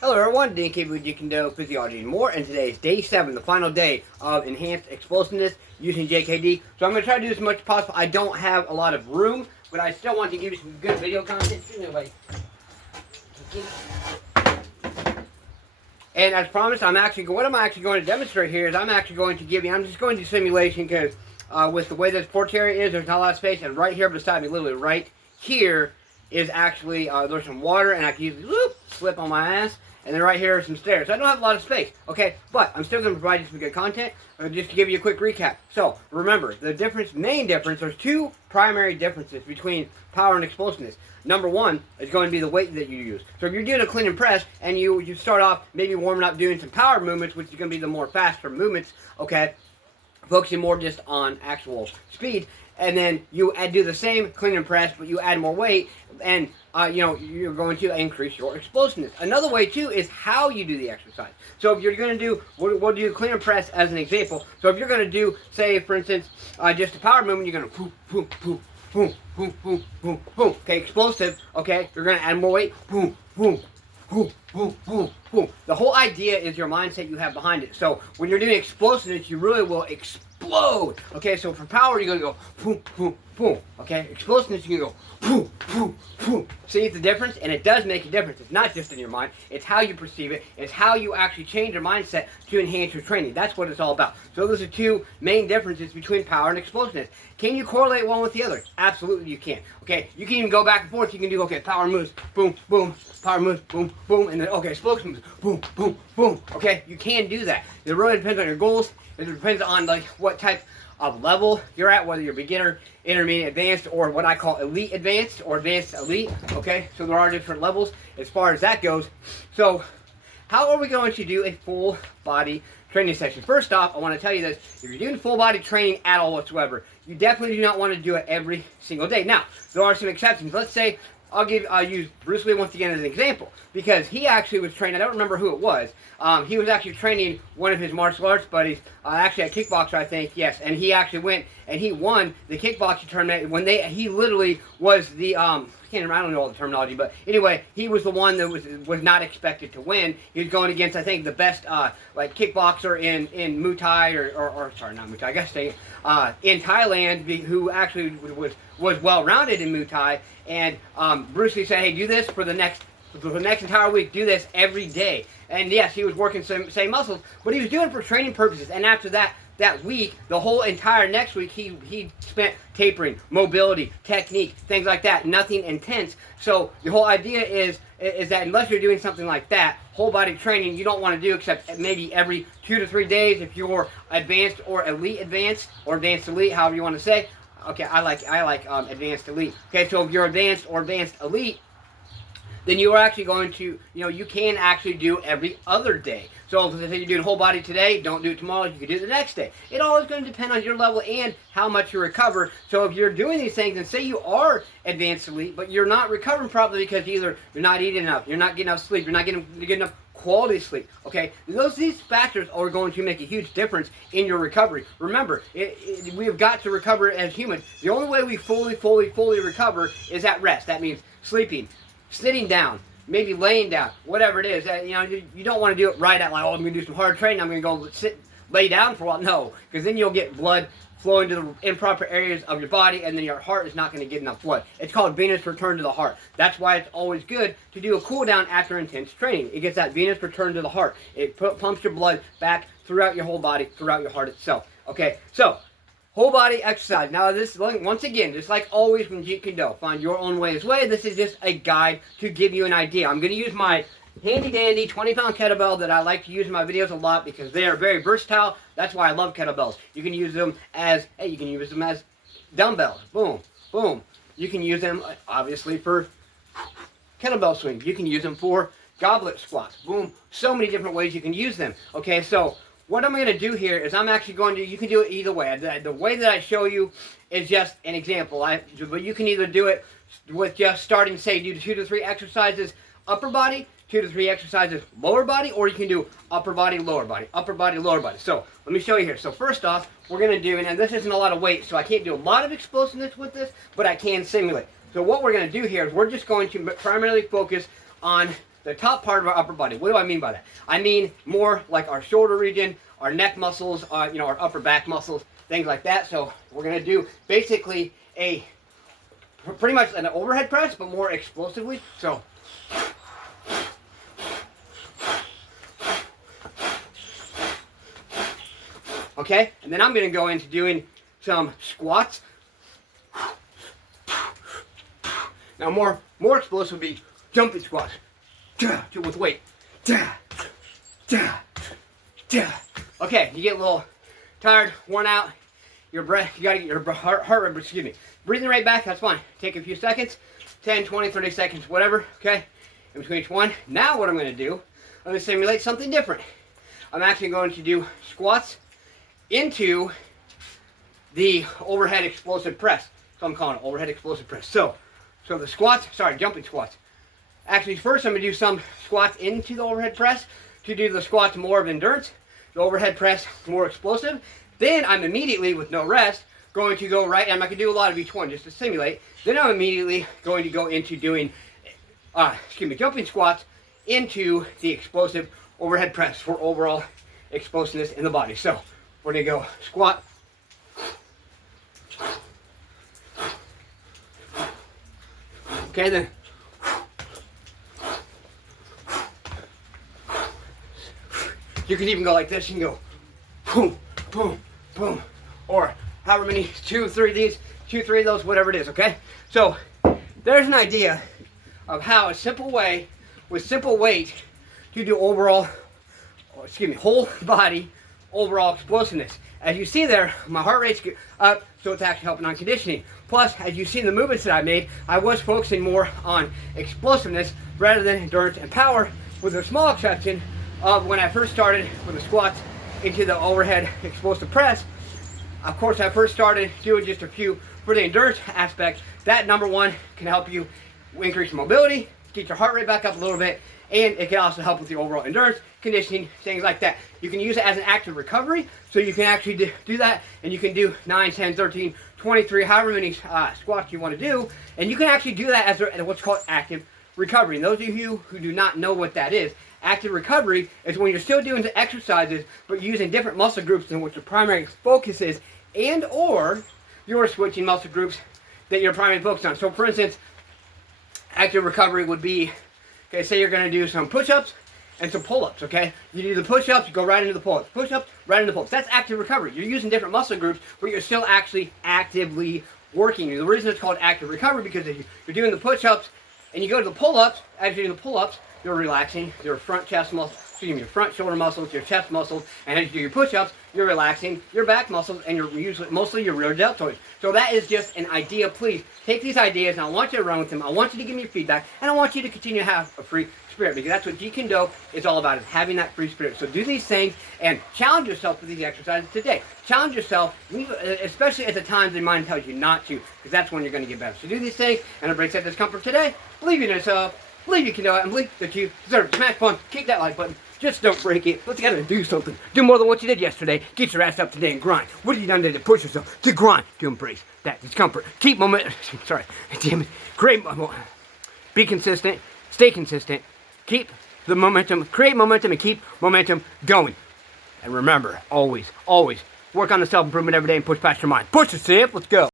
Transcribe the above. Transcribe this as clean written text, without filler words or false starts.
Hello everyone, JKD Physiology and more, and today is day 7, the final day of Enhanced Explosiveness using JKD. So I'm going to try to do as much as possible. I don't have a lot of room, but I still want to give you some good video content. And as promised, what I'm actually going to demonstrate here is I'm just going to do simulation because with the way this porch area is, there's not a lot of space, and right here beside me, literally right here, is actually, there's some water, and I can usually slip on my ass. And then right here are some stairs. So I don't have a lot of space, okay? But I'm still going to provide you some good content. Just to give you a quick recap. So, remember, main difference, there's two primary differences between power and explosiveness. Number one is going to be the weight that you use. So if you're doing a clean and press, and you start off maybe warming up doing some power movements, which is going to be the more faster movements, okay? Focusing more just on actual speed. And then you do the same clean and press, but you add more weight, and you're going to increase your explosiveness. Another way too is how you do the exercise. So if you're going to do, we'll do clean and press as an example. So if you're going to do, say for instance, just a power movement, you're going to boom, boom, boom, boom, boom, boom, boom, boom. Okay, explosive. Okay, you're going to add more weight. Boom, boom. Boom, boom, boom, boom. The whole idea is your mindset you have behind it. So when you're doing explosiveness, you really will explode. Okay, so for power, you're going to go boom, boom, boom. Okay, explosiveness, you're going to go boom, boom, boom. See the difference? And it does make a difference. It's not just in your mind. It's how you perceive it. It's how you actually change your mindset to enhance your training. That's what it's all about. So those are two main differences between power and explosiveness. Can you correlate one with the other? Absolutely you can. Okay, you can even go back and forth. You can do, okay, power moves, boom, boom, power moves, boom, boom, and then, okay, explosive moves, boom, boom, boom. Okay, you can do that. It really depends on your goals. It depends on like what type of level you're at, whether you're beginner, intermediate, advanced, or what I call elite advanced or advanced elite. Okay, so there are different levels as far as that goes. So how are we going to do a full body training session? First off, I want to tell you this: if you're doing full body training at all whatsoever, you definitely do not want to do it every single day. Now, there are some exceptions. Let's say I'll use Bruce Lee once again as an example, because he actually was trained, I don't remember who it was, he was actually training one of his martial arts buddies, actually a kickboxer, I think, yes, and he actually went and he won the kickboxing tournament when he literally was the, I don't know all the terminology, but anyway, he was the one that was not expected to win. He was going against, I think, the best, like, kickboxer in Muay Thai, or sorry, not Muay Thai, I guess in Thailand, who actually was well-rounded in Muay Thai, and Bruce Lee said, hey, do this for the next entire week, do this every day. And yes, he was working same muscles, but he was doing it for training purposes. And after that week, the whole entire next week, he spent tapering, mobility, technique, things like that, nothing intense. So the whole idea is that unless you're doing something like that, whole body training, you don't want to do except maybe every 2 to 3 days if you're advanced or elite advanced, or advanced elite, however you want to say. Okay, I like advanced elite. Okay, so if you're advanced or advanced elite, then you are actually going to, you can actually do every other day. So if you're doing whole body today, don't do it tomorrow, you can do it the next day. It all is going to depend on your level and how much you recover. So if you're doing these things, and say you are advanced elite, but you're not recovering properly because either you're not eating enough, you're not getting enough sleep, you're not getting enough quality sleep, okay? These factors are going to make a huge difference in your recovery. Remember, we've got to recover as humans. The only way we fully recover is at rest. That means sleeping, sitting down, maybe laying down, whatever it is. You don't want to do it right at like, oh, I'm going to do some hard training, I'm going to go lay down for a while. No, because then you'll get blood flowing to the improper areas of your body, and then your heart is not going to get enough blood. It's called venous return to the heart. That's why it's always good to do a cool down after intense training. It gets that venous return to the heart. It pumps your blood back throughout your whole body, throughout your heart itself. Okay, so whole body exercise. Now this, once again, just like always when Jeet can find your own way is way. This is just a guide to give you an idea. I'm going to use my handy dandy 20-pound kettlebell that I like to use in my videos a lot because they are very versatile. That's why I love kettlebells. You can use them as, dumbbells. Boom, boom. You can use them obviously for kettlebell swings. You can use them for goblet squats. Boom. So many different ways you can use them. Okay, so what I'm going to do here is I'm actually going to, you can do it either way. The way that I show you is just an example. But you can either do it with just starting, say, do 2 to 3 exercises upper body, 2 to 3 exercises lower body, or you can do upper body, lower body, upper body, lower body. So let me show you here. So first off, we're going to do, and this isn't a lot of weight, so I can't do a lot of explosiveness with this, but I can simulate. So what we're going to do here is we're just going to primarily focus on the top part of our upper body. What do I mean by that? I mean more like our shoulder region, our neck muscles, you know, our upper back muscles, things like that. So we're going to do basically a pretty much an overhead press, but more explosively. So okay, and then I'm going to go into doing some squats. Now more explosive would be jumping squats with weight. Okay, you get a little tired, worn out. Your breath, you gotta get your heart rate, excuse me, breathing rate back. That's fine. Take a few seconds, 10, 20, 30 seconds, whatever. Okay, in between each one. Now what I'm going to do, I'm going to simulate something different. I'm actually going to do squats into the overhead explosive press. So I'm calling it overhead explosive press. So the squats, sorry, jumping squats. Actually, first I'm going to do some squats into the overhead press to do the squats more of endurance, the overhead press more explosive. Then I'm immediately, with no rest, going to go right, and I'm not going to do a lot of each one just to simulate. Then I'm immediately going to go into doing, jumping squats into the explosive overhead press for overall explosiveness in the body. So we're going to go squat. Okay, then you can even go like this. You can go boom, boom, boom, or however many, 2, 3 of these, 2, 3 of those, whatever it is. Okay, so there's an idea of how a simple way with simple weight to do overall, whole body overall explosiveness. As you see there, my heart rate's up, so it's actually helping on conditioning. Plus, as you see in the movements that I made, I was focusing more on explosiveness rather than endurance and power, with a small exception of when I first started with the squats into the overhead explosive press. Of course, I first started doing just a few for the endurance aspect. That, number one, can help you increase mobility, get your heart rate back up a little bit, and it can also help with your overall endurance, conditioning, things like that. You can use it as an active recovery, so you can actually do that, and you can do 9, 10, 13, 23, however many squats you want to do, and you can actually do that as what's called active recovery. And those of you who do not know what that is, active recovery is when you're still doing the exercises, but using different muscle groups than what your primary focus is, and or you're switching muscle groups that you're primarily focused on. So for instance, active recovery would be, okay, say you're going to do some push-ups and some pull-ups, okay? You do the push-ups, you go right into the pull-ups. Push-ups, right into the pull-ups. That's active recovery. You're using different muscle groups, but you're still actually actively working. The reason it's called active recovery, because if you're doing the push-ups and you go to the pull-ups, as you're doing the pull-ups, you're relaxing your front chest muscles, your front shoulder muscles, your chest muscles, and as you do your push-ups, you're relaxing your back muscles and mostly your rear deltoids. So that is just an idea. Please take these ideas, and I want you to run with them. I want you to give me your feedback, and I want you to continue to have a free spirit, because that's what JKD is all about, is having that free spirit. So do these things and challenge yourself with these exercises today. Challenge yourself, especially at the times the mind tells you not to, because that's when you're going to get better. So do these things and embrace that discomfort today. Believe in yourself. Believe you can do it, and believe that you deserve to smash fun. Kick that like button. Just don't break it. Let's get together and do something. Do more than what you did yesterday. Get your ass up today and grind. What have you done today to push yourself? To grind. To embrace that discomfort. Keep momentum. Sorry. Damn it. Great. Be consistent. Stay consistent. Keep the momentum. Create momentum and keep momentum going. And remember, always, always work on the self-improvement every day and push past your mind. Push yourself. Let's go.